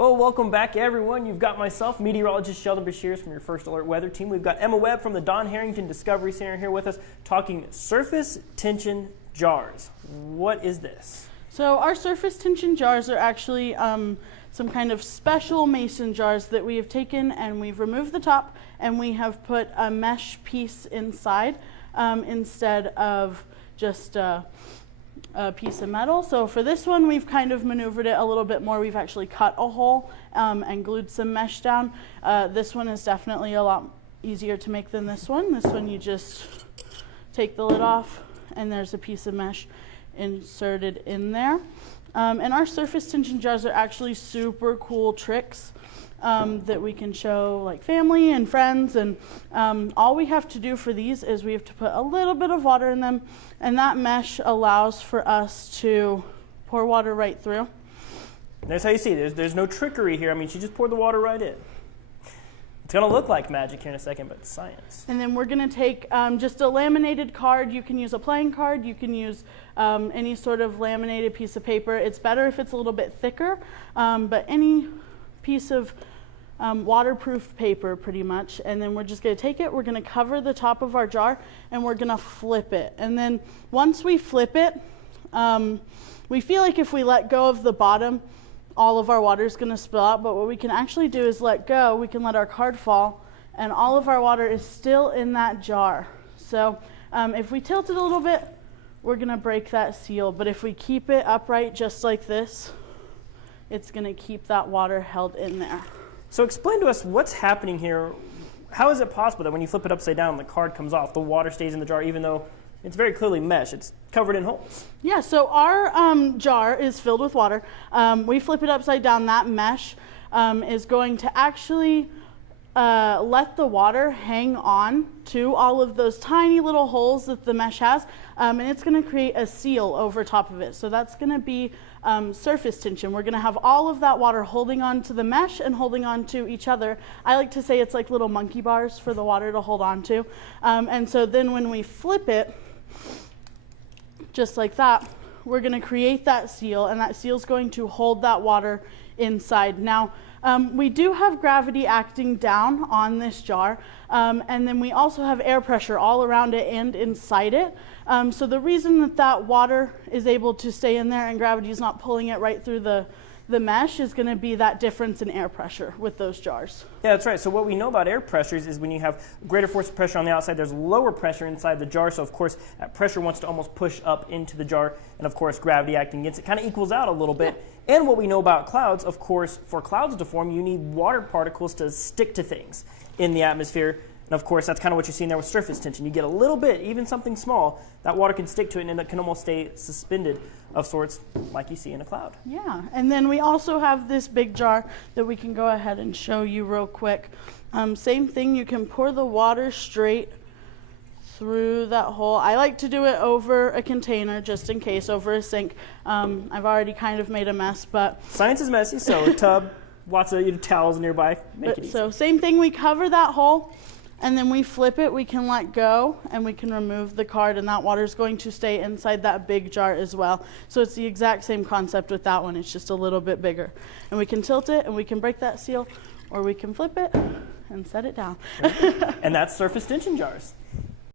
Well, welcome back, everyone. You've got myself, meteorologist Sheldon Beshears from your First Alert Weather Team. We've got Emma Webb from the Don Harrington Discovery Center here with us talking surface tension jars. What is this? So our surface tension jars are actually some kind of special mason jars that we have taken and we've removed the top and we have put a mesh piece inside instead of just a piece of metal. So for this one, we've kind of maneuvered it a little bit more. We've actually cut a hole and glued some mesh down. This one is definitely a lot easier to make than this one. This one, you just take the lid off and there's a piece of mesh inserted in there. And our surface tension jars are actually super cool tricks that we can show like family and friends, and all we have to do for these is we have to put a little bit of water in them, and that mesh allows for us to pour water right through. That's how you see it. There's no trickery here. I mean, she just poured the water right in. It's going to look like magic here in a second, but it's science. And then we're going to take just a laminated card. You can use a playing card. You can use any sort of laminated piece of paper. It's better if it's a little bit thicker, but any piece of waterproof paper pretty much. And then we're just going to take it. We're going to cover the top of our jar, and we're going to flip it. And then once we flip it, we feel like if we let go of the bottom, all of our water is going to spill out, but what we can actually do is let go. We can let our card fall, and all of our water is still in that jar. So if we tilt it a little bit, we're going to break that seal, but if we keep it upright just like this, it's going to keep that water held in there. So explain to us what's happening here. How is it possible that when you flip it upside down, the card comes off, the water stays in the jar, even though it's very clearly mesh? It's covered in holes. Yeah, so our jar is filled with water. We flip it upside down. That mesh is going to actually let the water hang on to all of those tiny little holes that the mesh has, and it's going to create a seal over top of it. So that's going to be surface tension. We're going to have all of that water holding on to the mesh and holding on to each other. I like to say it's like little monkey bars for the water to hold on to. And so then when we flip it, just like that, we're going to create that seal, and that seal is going to hold that water inside. Now, we do have gravity acting down on this jar, and then we also have air pressure all around it and inside it. So the reason that that water is able to stay in there and gravity is not pulling it right through the mesh is going to be that difference in air pressure with those jars. Yeah, that's right. So what we know about air pressures is when you have greater force of pressure on the outside, there's lower pressure inside the jar. So of course, that pressure wants to almost push up into the jar, and of course, gravity acting against it kind of equals out a little bit. Yeah. And what we know about clouds, of course, for clouds to form, you need water particles to stick to things in the atmosphere. And of course, that's kind of what you're seeing there with surface tension. You get a little bit, even something small, that water can stick to it, and it can almost stay suspended of sorts, like you see in a cloud. Yeah, and then we also have this big jar that we can go ahead and show you real quick. Same thing, you can pour the water straight through that hole. I like to do it over a container, just in case, over a sink. I've already kind of made a mess, but... Science is messy, so a tub, lots of towels nearby, make it easy. So same thing, we cover that hole, and then we flip it, we can let go, and we can remove the card, and that water is going to stay inside that big jar as well. So it's the exact same concept with that one, it's just a little bit bigger. And we can tilt it, and we can break that seal, or we can flip it and set it down. And that's surface tension jars.